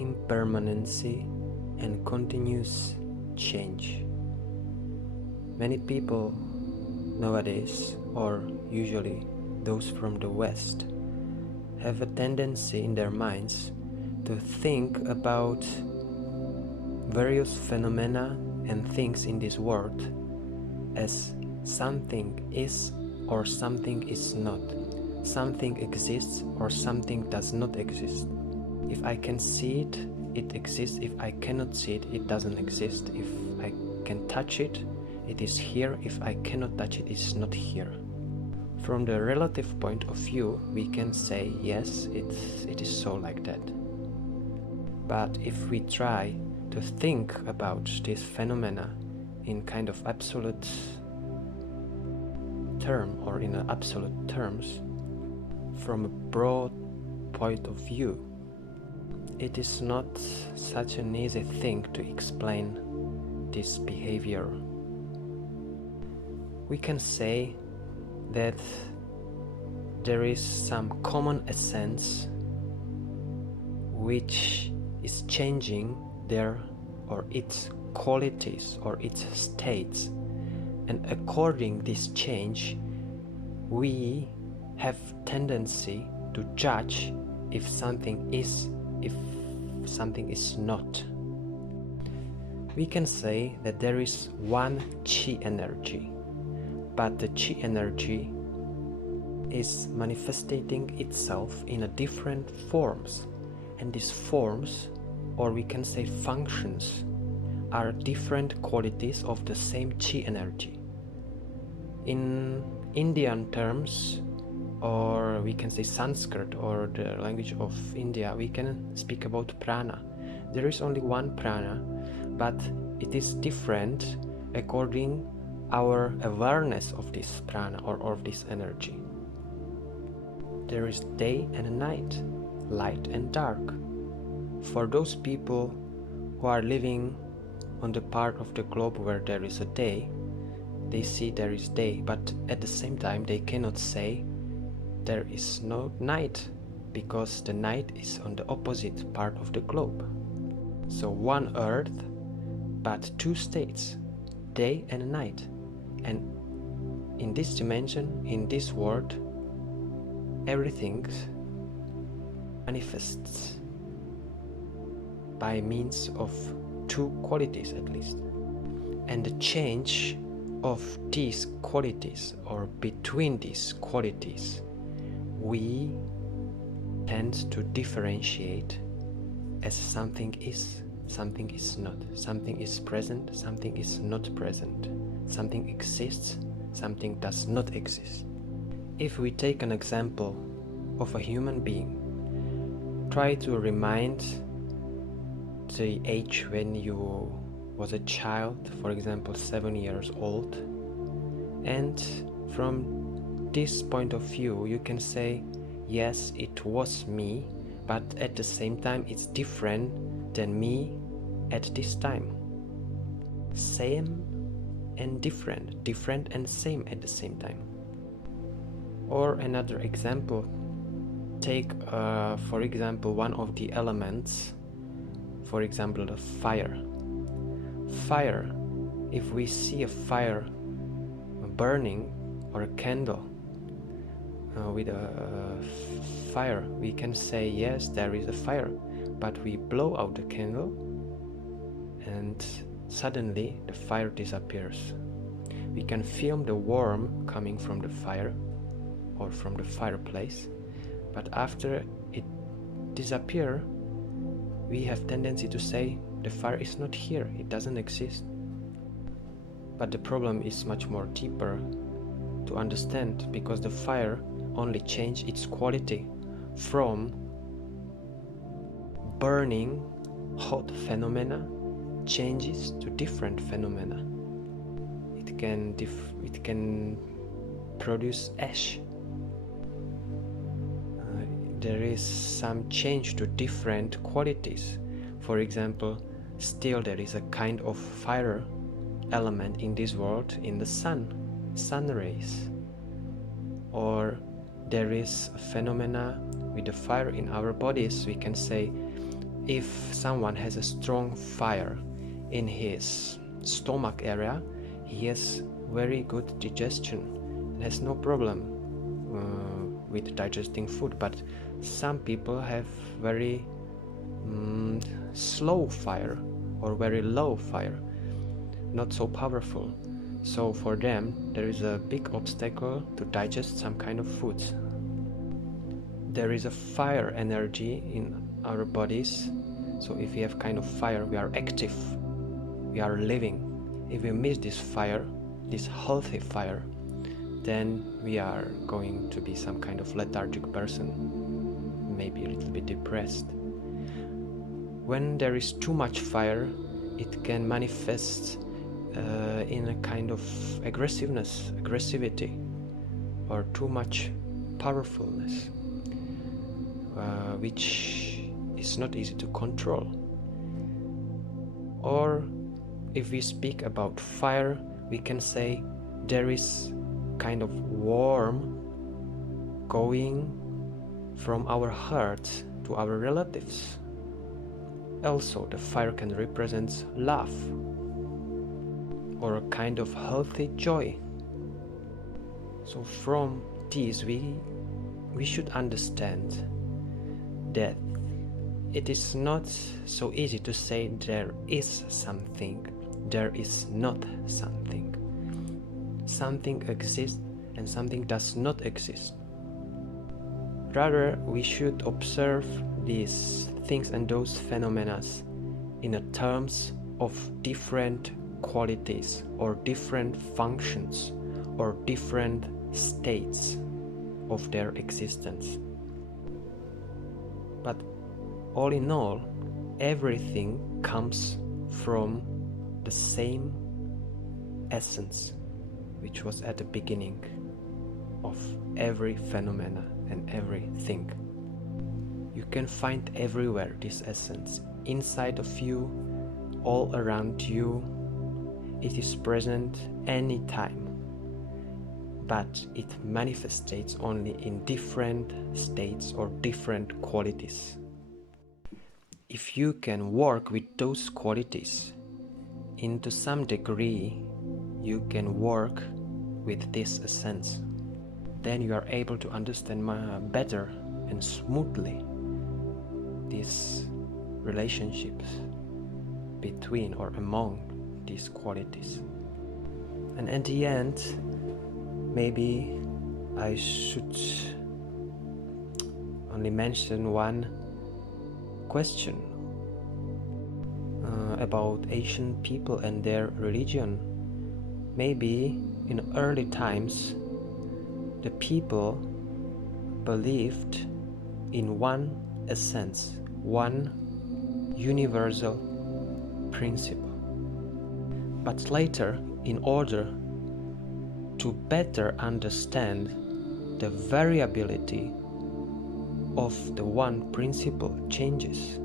impermanency and continuous change. Many people nowadays, or usually those from the West, have a tendency in their minds to think about various phenomena and things in this world as something is or something is not. Something exists or something does not exist. If I can see it, it exists. If I cannot see it, it doesn't exist. If I can touch it, it is here. If I cannot touch it, it's not here. From the relative point of view, we can say, yes, it is so like that. But if we try to think about this phenomena in kind of absolute term or in absolute terms, from a broad point of view, it is not such an easy thing to explain this behavior. We can say that there is some common essence which is changing their or its qualities or its states, and according this change we have tendency to judge if something is not. We can say that there is one chi energy, but the chi energy is manifesting itself in a different forms, and these forms, or we can say functions, are different qualities of the same chi energy. In Indian terms, or we can say Sanskrit or the language of India, we can speak about prana. There is only one prana, but it is different according our awareness of this prana or of this energy. There is day and night, light and dark. For those people who are living on the part of the globe where there is a day, they see there is day, but at the same time they cannot say there is no night, because the night is on the opposite part of the globe. So one earth, but two states, day and night. And in this dimension, in this world, everything manifests by means of two qualities at least. And the change of these qualities, or between these qualities, we tend to differentiate as something is not, something is present, something is not present, something exists, something does not exist. If we take an example of a human being, try to remind the age when you was a child, for example 7 years old, and from this point of view you can say, yes, it was me, but at the same time it's different than me at this time. Same and different, different and same at the same time. Or another example, take for example one of the elements, for example the fire. Fire, if we see a fire burning or a candle with a fire, we can say, yes, there is a fire, but we blow out the candle and suddenly the fire disappears. We can feel the warmth coming from the fire or from the fireplace, but after it disappears, we have tendency to say the fire is not here, it doesn't exist. But the problem is much more deeper to understand, because the fire only changed its quality from burning hot phenomena changes to different phenomena. It can produce ash. There is some change to different qualities. For example, still there is a kind of fire element in this world, in the sun rays. Or there is a phenomena with the fire in our bodies. We can say if someone has a strong fire in his stomach area, he has very good digestion and has no problem with digesting food. But some people have very slow fire or very low fire, not so powerful. So for them there is a big obstacle to digest some kind of foods. There is a fire energy in our bodies, so if we have kind of fire, we are active, we are living. If we miss this fire, this healthy fire, then we are going to be some kind of lethargic person, maybe a little bit depressed. When there is too much fire, it can manifest in a kind of aggressivity, or too much powerfulness, which is not easy to control. Or if we speak about fire, we can say there is kind of warmth going from our heart to our relatives. Also, the fire can represent love or a kind of healthy joy. So from these we should understand that it is not so easy to say there is something, there is not something. Something exists and something does not exist. Rather, we should observe these things and those phenomena in a terms of different qualities or different functions or different states of their existence. But all in all, everything comes from the same essence, which was at the beginning of every phenomena and everything. You can find everywhere this essence, inside of you, all around you. It is present anytime, but it manifests only in different states or different qualities. If you can work with those qualities, into some degree you can work with this essence. Then you are able to understand better and smoothly these relationships between or among these qualities. And at the end, maybe I should only mention one question about Asian people and their religion. Maybe in early times the people believed in one essence, one universal principle. But later, in order to better understand the variability of the one principle changes,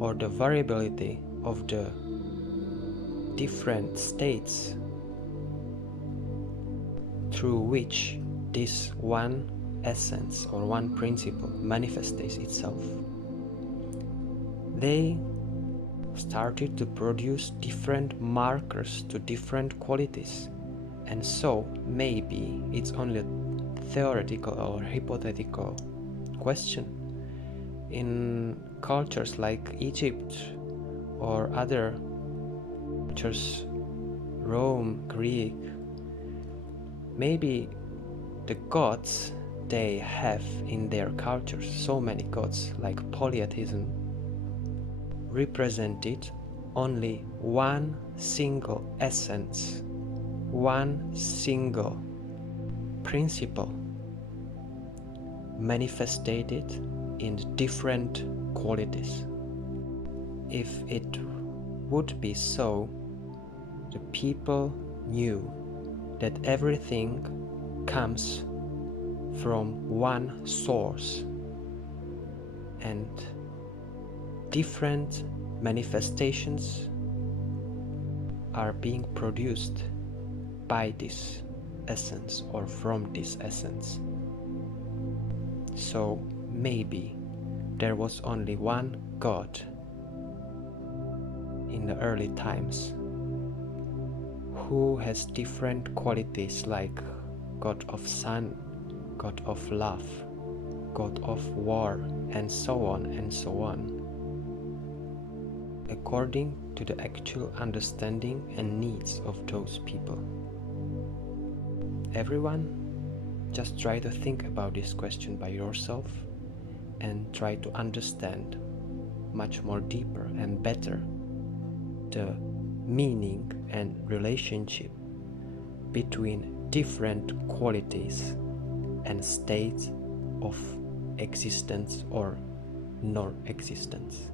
or the variability of the different states through which this one essence or one principle manifests itself, they started to produce different markers to different qualities. And so maybe it's only a theoretical or hypothetical question. In cultures like Egypt or other cultures, Rome, Greek, maybe the gods they have in their cultures, so many gods like polytheism, represented only one single essence, one single principle, manifested in different qualities. If it would be so, the people knew that everything comes from one source, and different manifestations are being produced by this essence or from this essence. So maybe there was only one God in the early times, who has different qualities like God of sun, God of love, God of war, and so on and so on, according to the actual understanding and needs of those people. Everyone, just try to think about this question by yourself and try to understand much more deeper and better the meaning and relationship between different qualities and states of existence or non-existence.